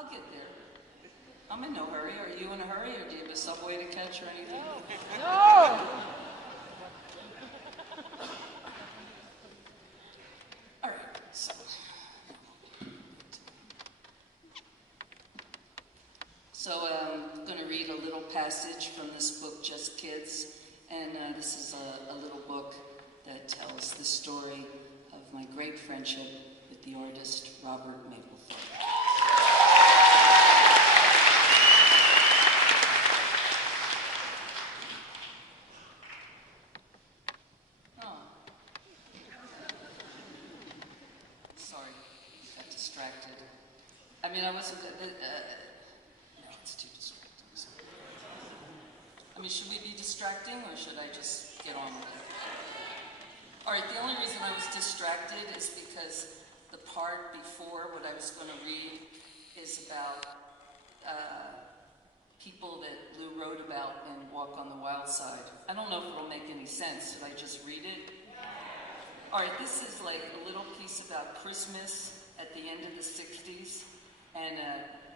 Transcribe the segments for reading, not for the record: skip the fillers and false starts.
I'll get there. I'm in no hurry. Are you in a hurry, or do you have a subway to catch or anything? No! All right, so I'm going to read a little passage from this book, Just Kids, and this is a little book that tells the story of my great friendship with the artist Robert Mapplethorpe. I mean, I wasn't, no, it's too distracting. Sorry. I mean, should we be distracting, or should I just get on with it? All right, the only reason I was distracted is because the part before what I was going to read is about people that Lou wrote about in Walk on the Wild Side. I don't know if it'll make any sense. Should I just read it? All right, this is like a little piece about Christmas at the end of the 60s. And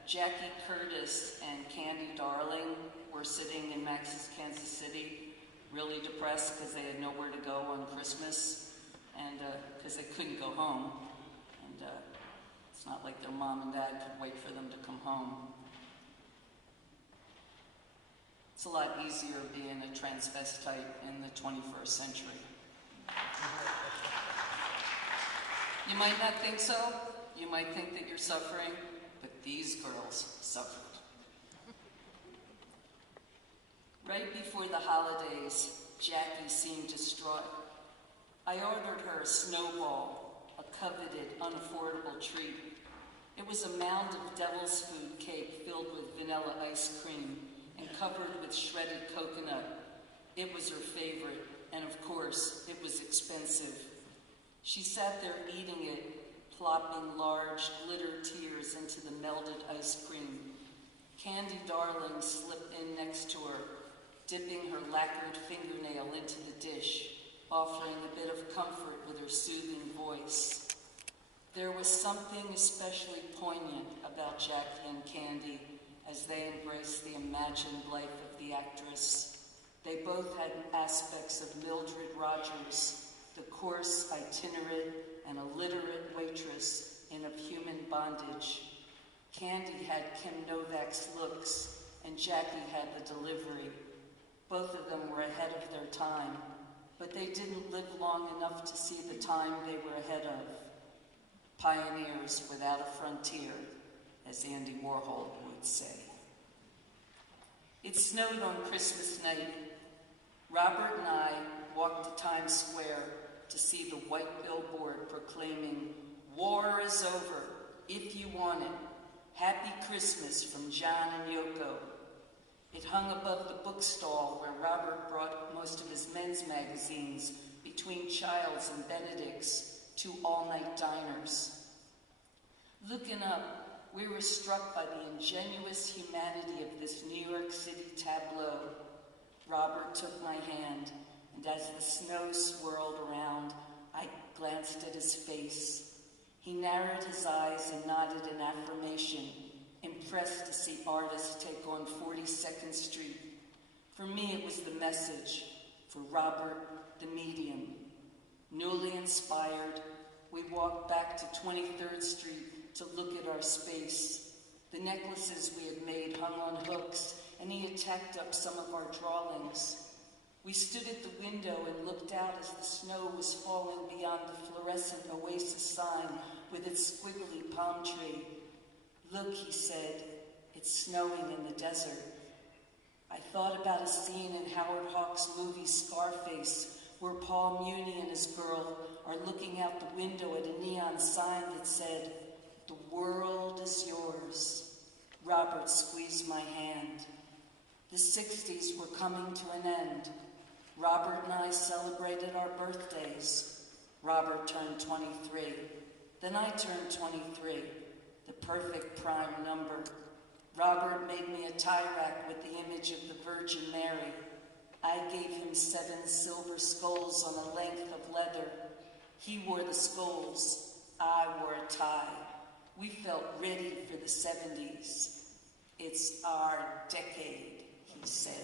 Jackie Curtis and Candy Darling were sitting in Max's Kansas City, really depressed because they had nowhere to go on Christmas, and because they couldn't go home. And it's not like their mom and dad could wait for them to come home. It's a lot easier being a transvestite in the 21st century. You might not think so. You might think that you're suffering. But these girls suffered. Right before the holidays, Jackie seemed distraught. I ordered her a snowball, a coveted, unaffordable treat. It was a mound of devil's food cake filled with vanilla ice cream and covered with shredded coconut. It was her favorite, and of course, it was expensive. She sat there eating it, plopping large glitter tears into the melted ice cream. Candy Darling slipped in next to her, dipping her lacquered fingernail into the dish, offering a bit of comfort with her soothing voice. There was something especially poignant about Jackie and Candy as they embraced the imagined life of the actress. They both had aspects of Mildred Rogers, the coarse, itinerant, and illiterate waitress in Of Human Bondage. Candy had Kim Novak's looks, and Jackie had the delivery. Both of them were ahead of their time, but they didn't live long enough to see the time they were ahead of. Pioneers without a frontier, as Andy Warhol would say. It snowed on Christmas night. Robert and I walked to Times Square to see the white billboard proclaiming, "War is over, if you want it. Happy Christmas from John and Yoko." It hung above the bookstall where Robert brought most of his men's magazines between Childs and Benedict's, two all-night diners. Looking up, we were struck by the ingenuous humanity of this New York City tableau. Robert took my hand, and as the snow swirled around, I glanced at his face. He narrowed his eyes and nodded in affirmation, impressed to see artists take on 42nd Street. For me, it was the message. For Robert, the medium. Newly inspired, we walked back to 23rd Street to look at our space. The necklaces we had made hung on hooks, and he had tacked up some of our drawings. We stood at the window and looked out as the snow was falling beyond the fluorescent oasis sign with its squiggly palm tree. "Look," he said, "it's snowing in the desert." I thought about a scene in Howard Hawks' movie Scarface, where Paul Muni and his girl are looking out the window at a neon sign that said, "The world is yours." Robert squeezed my hand. The 60s were coming to an end. Robert and I celebrated our birthdays. Robert turned 23. Then I turned 23, the perfect prime number. Robert made me a tie rack with the image of the Virgin Mary. I gave him 7 silver skulls on a length of leather. He wore the skulls. I wore a tie. We felt ready for the 70s. It's our decade, he said.